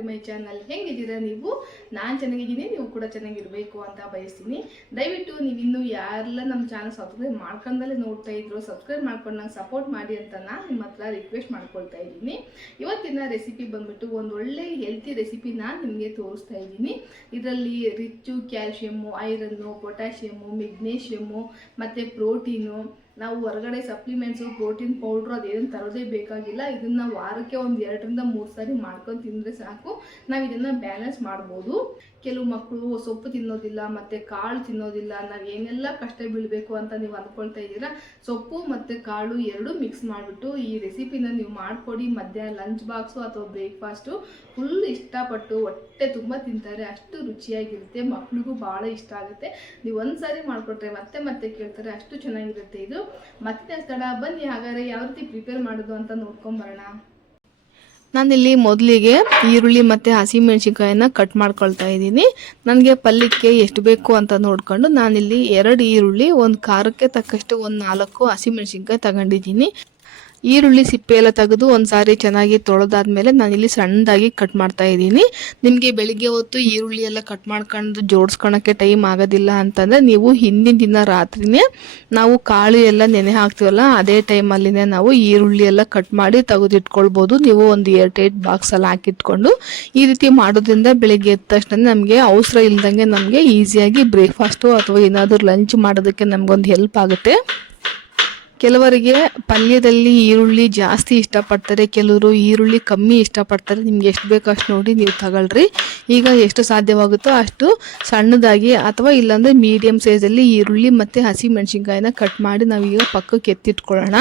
To my channel. ಹೇಗಿದ್ದೀರಾ ನೀವು? ನಾನು ಚೆನ್ನಾಗಿದ್ದೀನಿ, ನೀವು ಕೂಡ ಚೆನ್ನಾಗಿರಬೇಕು ಅಂತ ಬಯಸ್ತೀನಿ. ದಯವಿಟ್ಟು ನೀವು ಇನ್ನೂ ಯಾರೆಲ್ಲ ನಮ್ಮ ಚಾನಲ್ ಸಬ್ಸ್ಕ್ರೈಬ್ ಮಾಡ್ಕೊಂಡಲ್ಲೇ ನೋಡ್ತಾ ಇದ್ರು, ಸಬ್ಸ್ಕ್ರೈಬ್ ಮಾಡ್ಕೊಂಡು ನಂಗೆ ಸಪೋರ್ಟ್ ಮಾಡಿ ಅಂತ ನಾನು ನಿಮ್ಮ ಹತ್ರ ರಿಕ್ವೆಸ್ಟ್ ಮಾಡ್ಕೊಳ್ತಾ ಇದ್ದೀನಿ. ಇವತ್ತಿನ ರೆಸಿಪಿ ಬಂದ್ಬಿಟ್ಟು ಒಂದು ಒಳ್ಳೆ ಹೆಲ್ತಿ ರೆಸಿಪಿ ನಾನು ನಿಮಗೆ ತೋರಿಸ್ತಾ ಇದ್ದೀನಿ. ಇದರಲ್ಲಿ rich calcium, iron, potassium, magnesium ಮತ್ತು ಪ್ರೋಟೀನು. ನಾವು ಹೊರಗಡೆ ಸಪ್ಲಿಮೆಂಟ್ಸು, ಪ್ರೋಟೀನ್ ಪೌಡ್ರು ಅದೇನು ತರೋದೇ ಬೇಕಾಗಿಲ್ಲ. ಇದನ್ನು ವಾರಕ್ಕೆ ಒಂದು 2 ರಿಂದ 3 ಸಾರಿ ಮಾಡ್ಕೊಂಡು ತಿಂದರೆ ಸಾಕು. ನಾವು ಇದನ್ನು ಬ್ಯಾಲೆನ್ಸ್ ಮಾಡ್ಬೋದು. ಕೆಲವು ಮಕ್ಕಳು ಸೊಪ್ಪು ತಿನ್ನೋದಿಲ್ಲ ಮತ್ತು ಕಾಳು ತಿನ್ನೋದಿಲ್ಲ. ನಾವು ಏನೆಲ್ಲ ಕಷ್ಟ ಬೀಳಬೇಕು ಅಂತ ನೀವು ಅಂದ್ಕೊಳ್ತಾ ಇದ್ದೀರಾ. ಸೊಪ್ಪು ಮತ್ತು ಕಾಳು ಎರಡೂ ಮಿಕ್ಸ್ ಮಾಡಿಬಿಟ್ಟು ಈ ರೆಸಿಪಿನ ನೀವು ಮಾಡಿಕೊಡಿ. ಮಧ್ಯಾಹ್ನ ಲಂಚ್ ಬಾಕ್ಸು ಅಥವಾ ಬ್ರೇಕ್ಫಾಸ್ಟು ಫುಲ್ ಇಷ್ಟಪಟ್ಟು ಹೊಟ್ಟೆ ತುಂಬ ತಿಂತಾರೆ. ಅಷ್ಟು ರುಚಿಯಾಗಿರುತ್ತೆ, ಮಕ್ಕಳಿಗೂ ಭಾಳ ಇಷ್ಟ ಆಗುತ್ತೆ. ನೀವು ಒಂದು ಸಾರಿ ಮಾಡಿಕೊಟ್ರೆ ಮತ್ತೆ ಮತ್ತೆ ಕೇಳ್ತಾರೆ, ಅಷ್ಟು ಚೆನ್ನಾಗಿರುತ್ತೆ ಇದು. ಮತ್ತೆ ತಡ ಬನ್ನಿ ಹಾಗಾದರೆ ಯಾವ ರೀತಿ ಪ್ರಿಪೇರ್ ಮಾಡೋದು ಅಂತ ನೋಡ್ಕೊಂಬರೋಣ. ನಾನಿಲ್ಲಿ ಮೊದಲಿಗೆ ಈರುಳ್ಳಿ ಮತ್ತು ಹಸಿಮೆಣ್ಸಿನ್ಕಾಯಿನ ಕಟ್ ಮಾಡ್ಕೊಳ್ತಾ ಇದ್ದೀನಿ. ನನಗೆ ಪಲ್ಯಕ್ಕೆ ಎಷ್ಟು ಬೇಕು ಅಂತ ನೋಡ್ಕೊಂಡು ನಾನಿಲ್ಲಿ 2 ಈರುಳ್ಳಿ, ಒಂದು ಖಾರಕ್ಕೆ ತಕ್ಕಷ್ಟು ಒಂದು 4 ಹಸಿಮೆಣ್ಸಿನ್ಕಾಯಿ ತಗೊಂಡಿದ್ದೀನಿ. ಈರುಳ್ಳಿ ಸಿಪ್ಪೆ ಎಲ್ಲ ತೆಗೆದು ಒಂದು ಸಾರಿ ಚೆನ್ನಾಗಿ ತೊಳೆದಾದ್ಮೇಲೆ ನಾನಿಲ್ಲಿ ಸಣ್ಣದಾಗಿ ಕಟ್ ಮಾಡ್ತಾ ಇದ್ದೀನಿ. ನಿಮಗೆ ಬೆಳಿಗ್ಗೆ ಹೊತ್ತು ಈರುಳ್ಳಿ ಎಲ್ಲ ಕಟ್ ಮಾಡ್ಕೊಂಡು ಜೋಡಿಸ್ಕೊಳಕ್ಕೆ ಟೈಮ್ ಆಗೋದಿಲ್ಲ ಅಂತಂದರೆ ನೀವು ಹಿಂದಿನ ದಿನ ರಾತ್ರಿನೇ ನಾವು ಕಾಳು ಎಲ್ಲ ನೆನೆ ಹಾಕ್ತೀವಲ್ಲ, ಅದೇ ಟೈಮಲ್ಲಿನೇ ನಾವು ಈರುಳ್ಳಿ ಎಲ್ಲ ಕಟ್ ಮಾಡಿ ತೆಗೆದಿಟ್ಕೊಳ್ಬೋದು. ನೀವು ಒಂದು ಏರ್ಟೈಟ್ ಬಾಕ್ಸಲ್ಲಿ ಹಾಕಿಟ್ಕೊಂಡು ಈ ರೀತಿ ಮಾಡೋದ್ರಿಂದ ಬೆಳಿಗ್ಗೆ ಎದ್ದ ತಕ್ಷಣ ನಮಗೆ ಅವಸರ ಇಲ್ದಂಗೆ ನಮಗೆ ಈಸಿಯಾಗಿ ಬ್ರೇಕ್ಫಾಸ್ಟು ಅಥವಾ ಏನಾದರೂ ಲಂಚ್ ಮಾಡೋದಕ್ಕೆ ನಮಗೊಂದು ಹೆಲ್ಪ್ ಆಗುತ್ತೆ. ಕೆಲವರಿಗೆ ಪಲ್ಯದಲ್ಲಿ ಈರುಳ್ಳಿ ಜಾಸ್ತಿ ಇಷ್ಟಪಡ್ತಾರೆ, ಕೆಲವರು ಈರುಳ್ಳಿ ಕಮ್ಮಿ ಇಷ್ಟಪಡ್ತಾರೆ. ನಿಮ್ಗೆ ಎಷ್ಟು ಬೇಕೋ ಅಷ್ಟು ನೋಡಿ ನೀವು ತಗೊಳ್ರಿ. ಈಗ ಎಷ್ಟು ಸಾಧ್ಯವಾಗುತ್ತೋ ಅಷ್ಟು ಸಣ್ಣದಾಗಿ ಅಥವಾ ಇಲ್ಲಾಂದರೆ ಮೀಡಿಯಮ್ ಸೈಜಲ್ಲಿ ಈರುಳ್ಳಿ ಮತ್ತು ಹಸಿಮೆಣ್ಸಿನ್ಕಾಯಿನ ಕಟ್ ಮಾಡಿ ನಾವೀಗ ಪಕ್ಕಕ್ಕೆ ಎತ್ತಿಟ್ಕೊಳ್ಳೋಣ.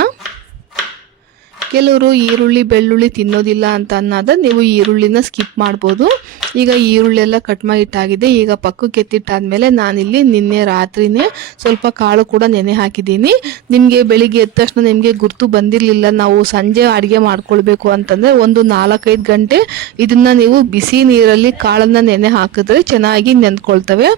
ಕೆಲವರು ಈರುಳ್ಳಿ ಬೆಳ್ಳುಳ್ಳಿ ತಿನ್ನೋದಿಲ್ಲ ಅಂತ ಅನ್ನೋದು ನೀವು ಈರುಳ್ಳಿನ ಸ್ಕಿಪ್ ಮಾಡ್ಬೋದು. ಈಗ ಈರುಳ್ಳಿ ಎಲ್ಲ ಕಟ್ ಮಾಡಿ ಇಟ್ಟಾಗಿದೆ. ಈಗ ಪಕ್ಕಕ್ಕೆ ಎತ್ತಿಟ್ಟಾದ್ಮೇಲೆ ನಾನಿಲ್ಲಿ ನಿನ್ನೆ ರಾತ್ರಿನೇ ಸ್ವಲ್ಪ ಕಾಳು ಕೂಡ ನೆನೆ ಹಾಕಿದ್ದೀನಿ. ನಿಮಗೆ ಬೆಳಿಗ್ಗೆ ಎದ್ದ ತಕ್ಷಣ ನಿಮಗೆ ಗುರ್ತು ಬಂದಿರಲಿಲ್ಲ, ನಾವು ಸಂಜೆ ಅಡುಗೆ ಮಾಡ್ಕೊಳ್ಬೇಕು ಅಂತಂದರೆ ಒಂದು 4-5 ಗಂಟೆ ಇದನ್ನು ನೀವು ಬಿಸಿ ನೀರಲ್ಲಿ ಕಾಳನ್ನು ನೆನೆ ಹಾಕಿದ್ರೆ ಚೆನ್ನಾಗಿ ನೆಂದ್ಕೊಳ್ತವೆ.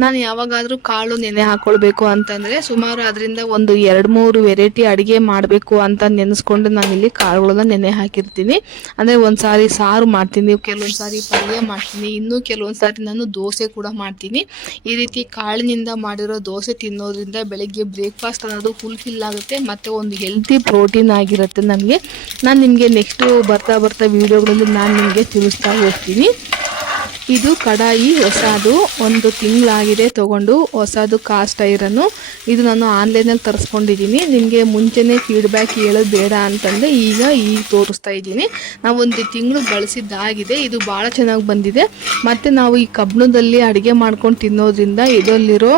ನಾನು ಯಾವಾಗಾದರೂ ಕಾಳು ನೆನೆ ಹಾಕ್ಕೊಳ್ಬೇಕು ಅಂತಂದರೆ ಸುಮಾರು ಅದರಿಂದ ಒಂದು 2-3 ವೆರೈಟಿ ಅಡುಗೆ ಮಾಡಬೇಕು ಅಂತ ನೆನೆಸ್ಕೊಂಡು ನಾನಿಲ್ಲಿ ಕಾಳುಗಳನ್ನ ನೆನೆ ಹಾಕಿರ್ತೀನಿ. ಅಂದರೆ ಒಂದು ಸಾರಿ ಸಾರು ಮಾಡ್ತೀನಿ, ಕೆಲವೊಂದು ಸಾರಿ ಪಲ್ಯ ಮಾಡ್ತೀನಿ, ಇನ್ನೂ ಕೆಲವೊಂದು ಸಾರಿ ನಾನು ದೋಸೆ ಕೂಡ ಮಾಡ್ತೀನಿ. ಈ ರೀತಿ ಕಾಳಿನಿಂದ ಮಾಡಿರೋ ದೋಸೆ ತಿನ್ನೋದ್ರಿಂದ ಬೆಳಗ್ಗೆ ಬ್ರೇಕ್ಫಾಸ್ಟ್ ಅನ್ನೋದು ಫುಲ್ಫಿಲ್ ಆಗುತ್ತೆ ಮತ್ತು ಒಂದು ಹೆಲ್ತಿ ಪ್ರೋಟೀನ್ ಆಗಿರುತ್ತೆ ನಮಗೆ. ನಾನು ನಿಮಗೆ ನೆಕ್ಸ್ಟು ಬರ್ತಾ ವೀಡಿಯೋಗಳಲ್ಲಿ ನಾನು ನಿಮಗೆ ತಿಳಿಸ್ತಾ ಹೋಗ್ತೀನಿ. ಇದು ಕಡಾಯಿ ಹೊಸದು, 1 ತಿಂಗಳಾಗಿದೆ ತೊಗೊಂಡು. ಹೊಸದು ಕಾಸ್ಟ್ ಐರನ್ನು. ಇದು ನಾನು ಆನ್ಲೈನಲ್ಲಿ ತರಿಸ್ಕೊಂಡಿದ್ದೀನಿ. ನಿಮಗೆ ಮುಂಚೆನೇ ಫೀಡ್ಬ್ಯಾಕ್ ಹೇಳೋದು ಬೇಡ ಅಂತಂದರೆ ಈಗ ತೋರಿಸ್ತಾ ಇದ್ದೀನಿ. ನಾವು 1 ತಿಂಗಳು ಬಳಸಿದ್ದಾಗಿದೆ. ಇದು ಭಾಳ ಚೆನ್ನಾಗಿ ಬಂದಿದೆ. ಮತ್ತು ನಾವು ಈ ಕಬ್ಬಿಣದಲ್ಲಿ ಅಡುಗೆ ಮಾಡ್ಕೊಂಡು ತಿನ್ನೋದ್ರಿಂದ ಇದರಲ್ಲಿರೋ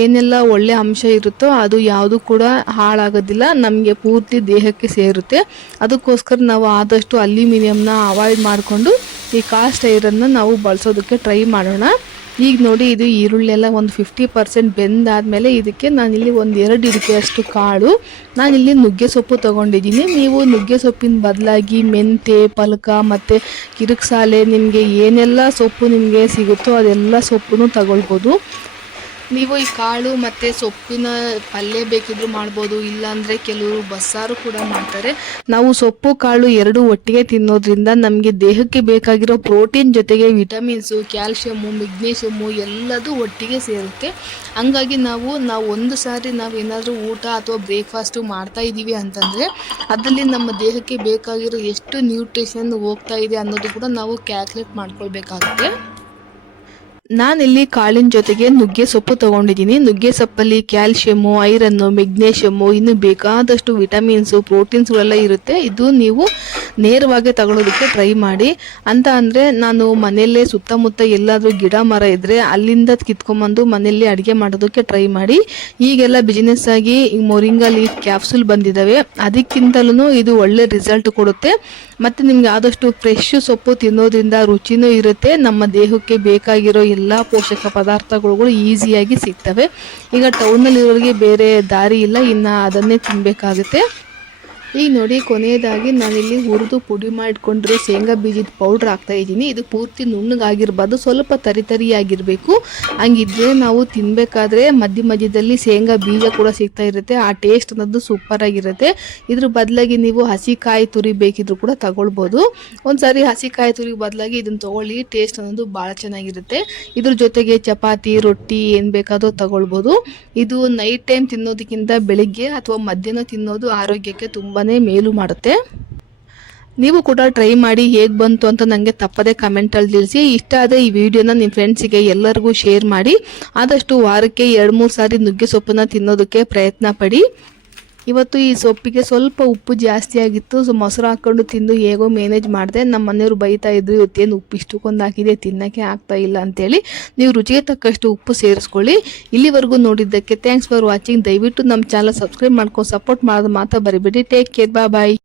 ಏನೆಲ್ಲ ಒಳ್ಳೆ ಅಂಶ ಇರುತ್ತೋ ಅದು ಯಾವುದು ಕೂಡ ಹಾಳಾಗೋದಿಲ್ಲ, ನಮಗೆ ಪೂರ್ತಿ ದೇಹಕ್ಕೆ ಸೇರುತ್ತೆ. ಅದಕ್ಕೋಸ್ಕರ ನಾವು ಆದಷ್ಟು ಅಲ್ಯೂಮಿನಿಯಂನ ಅವಾಯ್ಡ್ ಮಾಡಿಕೊಂಡು ಈ ಕಾಸ್ಟ್ ಐರನ್ನ ನಾವು ಬಳಸೋದಕ್ಕೆ ಟ್ರೈ ಮಾಡೋಣ. ಈಗ ನೋಡಿ, ಇದು ಈರುಳ್ಳಿ ಎಲ್ಲ ಒಂದು 50% ಬೆಂದಾದಮೇಲೆ ಇದಕ್ಕೆ ನಾನಿಲ್ಲಿ ಒಂದು 2 ಹಿಡಿಕೆಯಷ್ಟು ಕಾಳು, ನಾನಿಲ್ಲಿ ನುಗ್ಗೆ ಸೊಪ್ಪು ತೊಗೊಂಡಿದ್ದೀನಿ. ನೀವು ನುಗ್ಗೆ ಸೊಪ್ಪಿನ ಬದಲಾಗಿ ಮೆಂತೆ, ಪಲಕ ಮತ್ತು ಕಿರಿಕ್ಸಾಲೆ, ನಿಮಗೆ ಏನೆಲ್ಲ ಸೊಪ್ಪು ನಿಮಗೆ ಸಿಗುತ್ತೋ ಅದೆಲ್ಲ ಸೊಪ್ಪನ್ನು ತಗೊಳ್ಬೋದು. ನೀವು ಈ ಕಾಳು ಮತ್ತು ಸೊಪ್ಪಿನ ಪಲ್ಯ ಬೇಕಿದ್ರೂ ಮಾಡ್ಬೋದು, ಇಲ್ಲಾಂದರೆ ಕೆಲವರು ಬಸ್ಸಾರು ಕೂಡ ಮಾಡ್ತಾರೆ. ನಾವು ಸೊಪ್ಪು ಕಾಳು 2 ಒಟ್ಟಿಗೆ ತಿನ್ನೋದ್ರಿಂದ ನಮಗೆ ದೇಹಕ್ಕೆ ಬೇಕಾಗಿರೋ ಪ್ರೋಟೀನ್ ಜೊತೆಗೆ ವಿಟಮಿನ್ಸು, ಕ್ಯಾಲ್ಶಿಯಮ್ಮು, ಮೆಗ್ನೀಷಿಯಮ್ಮು ಎಲ್ಲದೂ ಒಟ್ಟಿಗೆ ಸೇರುತ್ತೆ. ಹಂಗಾಗಿ ನಾವು ಒಂದು ಸಾರಿ ಏನಾದರೂ ಊಟ ಅಥವಾ ಬ್ರೇಕ್ಫಾಸ್ಟು ಮಾಡ್ತಾ ಇದ್ದೀವಿ ಅಂತಂದರೆ ಅದರಲ್ಲಿ ನಮ್ಮ ದೇಹಕ್ಕೆ ಬೇಕಾಗಿರೋ ಎಷ್ಟು ನ್ಯೂಟ್ರಿಷನ್ ಹೋಗ್ತಾ ಇದೆ ಅನ್ನೋದು ಕೂಡ ನಾವು ಕ್ಯಾಲ್ಕುಲೇಟ್ ಮಾಡ್ಕೊಳ್ಬೇಕಾಗುತ್ತೆ. ನಾನಿಲ್ಲಿ ಕಾಳಿನ ಜೊತೆಗೆ ನುಗ್ಗೆ ಸೊಪ್ಪು ತೊಗೊಂಡಿದ್ದೀನಿ. ನುಗ್ಗೆ ಸೊಪ್ಪಲ್ಲಿ ಕ್ಯಾಲ್ಶಿಯಮ್ಮು, ಐರನ್ನು, ಮೆಗ್ನೀಷಿಯಮ್ಮು, ಇನ್ನು ಬೇಕಾದಷ್ಟು ವಿಟಮಿನ್ಸು, ಪ್ರೋಟೀನ್ಸ್ಗಳೆಲ್ಲ ಇರುತ್ತೆ. ಇದು ನೀವು ನೇರವಾಗಿ ತಗೊಳ್ಳೋದಕ್ಕೆ ಟ್ರೈ ಮಾಡಿ. ಅಂತ ಅಂದರೆ ನಾನು ಮನೆಯಲ್ಲೇ ಸುತ್ತಮುತ್ತ ಎಲ್ಲಾದರೂ ಗಿಡ ಮರ ಇದ್ದರೆ ಅಲ್ಲಿಂದ ಕಿತ್ಕೊಂಬಂದು ಮನೆಯಲ್ಲಿ ಅಡುಗೆ ಮಾಡೋದಕ್ಕೆ ಟ್ರೈ ಮಾಡಿ. ಈಗೆಲ್ಲ ಬಿಸ್ನೆಸ್ ಆಗಿ ಮೊರಿಂಗಾ ಲೀಫ್ ಕ್ಯಾಪ್ಸೂಲ್ ಬಂದಿದ್ದಾವೆ, ಅದಕ್ಕಿಂತಲೂ ಇದು ಒಳ್ಳೆ ರಿಸಲ್ಟ್ ಕೊಡುತ್ತೆ. ಮತ್ತು ನಿಮ್ಗೆ ಆದಷ್ಟು ಫ್ರೆಶ್ ಸೊಪ್ಪು ತಿನ್ನೋದ್ರಿಂದ ರುಚಿನೂ ಇರುತ್ತೆ, ನಮ್ಮ ದೇಹಕ್ಕೆ ಬೇಕಾಗಿರೋ ಎಲ್ಲ ಪೋಷಕ ಪದಾರ್ಥಗಳು ಈಸಿಯಾಗಿ ಸಿಗ್ತವೆ. ಈಗ ಟೌನಲ್ಲಿರೋರಿಗೆ ಬೇರೆ ದಾರಿ ಇಲ್ಲ, ಇನ್ನು ಅದನ್ನೇ ತಿನ್ನಬೇಕಾಗುತ್ತೆ. ಈಗ ನೋಡಿ ಕೊನೆಯದಾಗಿ ನಾನಿಲ್ಲಿ ಹುರಿದು ಪುಡಿ ಮಾಡಿಕೊಂಡಿರೋ ಶೇಂಗಾ ಬೀಜದ ಪೌಡ್ರ್ ಹಾಕ್ತಾ ಇದ್ದೀನಿ. ಇದು ಪೂರ್ತಿ ನುಣ್ಣಗಾಗಿರ್ಬಾರ್ದು, ಸ್ವಲ್ಪ ತರಿಯಾಗಿರಬೇಕು. ಹಂಗಿದ್ರೆ ನಾವು ತಿನ್ನಬೇಕಾದ್ರೆ ಮಧ್ಯದಲ್ಲಿ ಶೇಂಗಾ ಬೀಜ ಕೂಡ ಸಿಗ್ತಾ ಇರುತ್ತೆ. ಆ ಟೇಸ್ಟ್ ಅನ್ನೋದು ಸೂಪರ್ ಆಗಿರುತ್ತೆ. ಇದ್ರ ಬದಲಾಗಿ ನೀವು ಹಸಿಕಾಯಿ ತುರಿ ಬೇಕಿದ್ರು ಕೂಡ ತಗೊಳ್ಬೋದು. ಒಂದ್ಸಾರಿ ಹಸಿಕಾಯಿ ತುರಿ ಬದಲಾಗಿ ಇದನ್ನು ತಗೊಳ್ಳಿ, ಟೇಸ್ಟ್ ಅನ್ನೋದು ಭಾಳ ಚೆನ್ನಾಗಿರುತ್ತೆ. ಇದ್ರ ಜೊತೆಗೆ ಚಪಾತಿ, ರೊಟ್ಟಿ ಏನು ಬೇಕಾದರೂ ತಗೊಳ್ಬೋದು. ಇದು ನೈಟ್ ಟೈಮ್ ತಿನ್ನೋದಕ್ಕಿಂತ ಬೆಳಿಗ್ಗೆ ಅಥವಾ ಮಧ್ಯಾಹ್ನ ತಿನ್ನೋದು ಆರೋಗ್ಯಕ್ಕೆ ತುಂಬಾ ಮೇಲು ಮಾಡುತ್ತೆ. ನೀವು ಕೂಡ ಟ್ರೈ ಮಾಡಿ ಹೇಗೆ ಬಂತು ಅಂತ ನನಗೆ ತಪ್ಪದೆ ಕಮೆಂಟಲ್ಲಿ ತಿಳಿಸಿ. ಇಷ್ಟ ಆದರೆ ಈ ವಿಡಿಯೋನ ನಿಮ್ಮ ಫ್ರೆಂಡ್ಸಿಗೆ ಎಲ್ಲರಿಗೂ ಶೇರ್ ಮಾಡಿ. ಆದಷ್ಟು ವಾರಕ್ಕೆ 2-3 ಸಾರಿ ನುಗ್ಗೆ ಸೊಪ್ಪನ್ನು ತಿನ್ನೋದಕ್ಕೆ ಪ್ರಯತ್ನ ಪಡಿ. ಇವತ್ತು ಈ ಸೊಪ್ಪಿಗೆ ಸ್ವಲ್ಪ ಉಪ್ಪು ಜಾಸ್ತಿ ಆಗಿತ್ತು. ಮೊಸರು ಹಾಕ್ಕೊಂಡು ತಿಂದು ಹೇಗೋ ಮ್ಯಾನೇಜ್ ಮಾಡಿದೆ. ನಮ್ಮ ಮನೆಯವರು ಬೈತಾ ಇದ್ರು, ಇವತ್ತೇನು ಉಪ್ಪು ಇಷ್ಟಕ್ಕೊಂದು ಹಾಕಿದೆ, ತಿನ್ನೋಕ್ಕೆ ಆಗ್ತಾ ಇಲ್ಲ ಅಂತೇಳಿ. ನೀವು ರುಚಿಗೆ ತಕ್ಕಷ್ಟು ಉಪ್ಪು ಸೇರಿಸ್ಕೊಳ್ಳಿ. ಇಲ್ಲಿವರೆಗೂ ನೋಡಿದ್ದಕ್ಕೆ ಥ್ಯಾಂಕ್ಸ್ ಫಾರ್ ವಾಚಿಂಗ್. ದಯವಿಟ್ಟು ನಮ್ಮ ಚಾನಲ್ ಸಬ್ಸ್ಕ್ರೈಬ್ ಮಾಡ್ಕೊಂಡು ಸಪೋರ್ಟ್ ಮಾಡೋದು ಮಾತ್ರ ಬರಿಬೇಡಿ. ಟೇಕ್ ಕೇರ್, ಬಾಯ್.